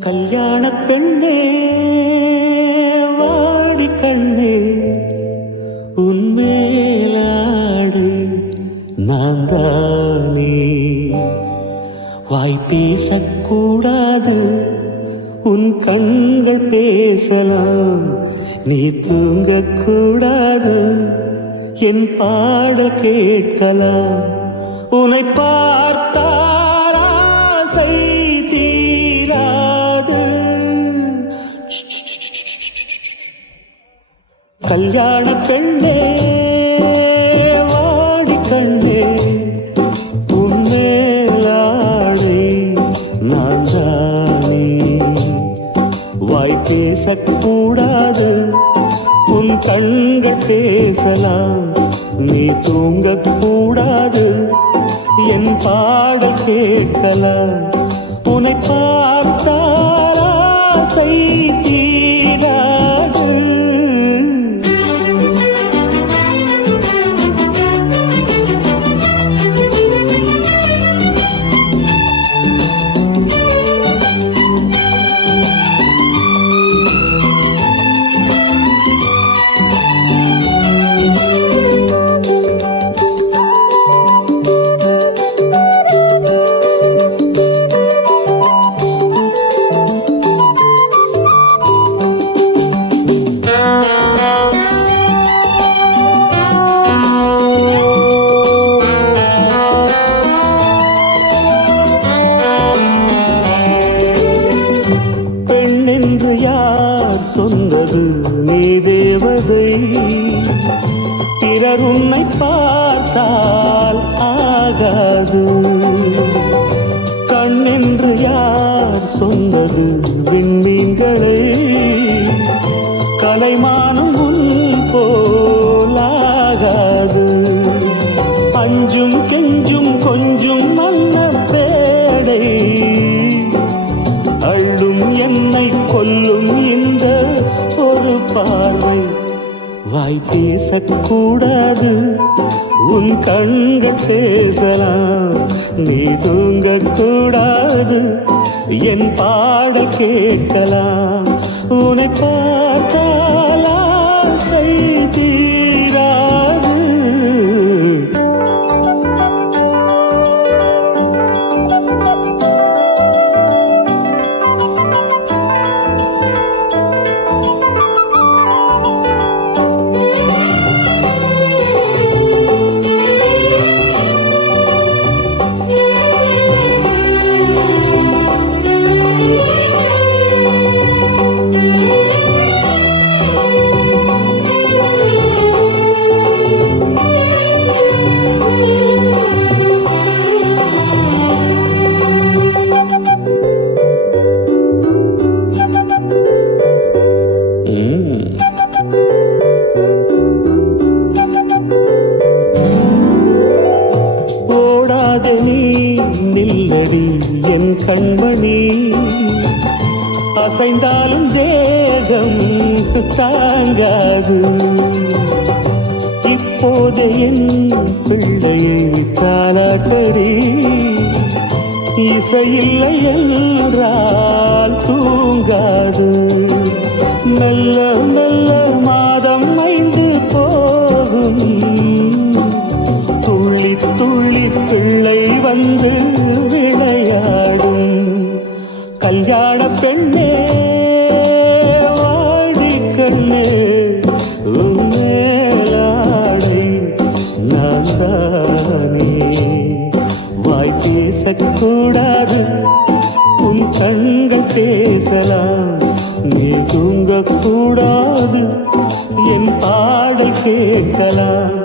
கல்யாண பெண்ணே வாடி கண்ணே உன்மேலாடு நான் தானே வாய் பேசக்கூடாது உன் கண்கள் பேசலாம். நீ தூங்கக்கூடாது என் பாட கேட்கலாம். உன்னை பார்த்தா கல்யாண பெண்ணே வாடி கண்ணே உன்னேலாடே நான் தானே. வாய் பேசக்கூடாது உன் கண்கள் பேசலாம் நீ தூங்கக்கூடாது என் பாட கேட்கலாம். உனை பார்த்தால் ஆசை பிறர் உன்னை பார்த்தால் ஆகாது. கண்ணென்று யார் சொன்னது விண்மீன்களை? கலைமானம் உன் போலாகாது அஞ்சும் கெஞ்சும் கொஞ்சும் நல்ல பேடை அள்ளும் என்னை கொல்லும் இந்த ஒரு பார்வை. வாய் பேசக்கூடாது. உன் கண்கள் பேசலாம். நீ தூங்கக்கூடாது. என் பாட கேட்கலாம். உனக்கா காதலி நில்லடி என் கண்மணி. அசைந்தாலும் தேகம் தாங்காது. இப்போது என் பிள்ளையை காலாக்கடி இசையில்லை என்றால் தூங்காது. மெல்ல மெல்ல மா கல்யாண பெண்ணே வாடி கண்ணே உன்னேலாடை நான் தானே. வாய் பேசக்கூடாது உன் கண்கள் பேசலாம். நீ தூங்கக்கூடாது என் பாடல் கேட்கலாம்.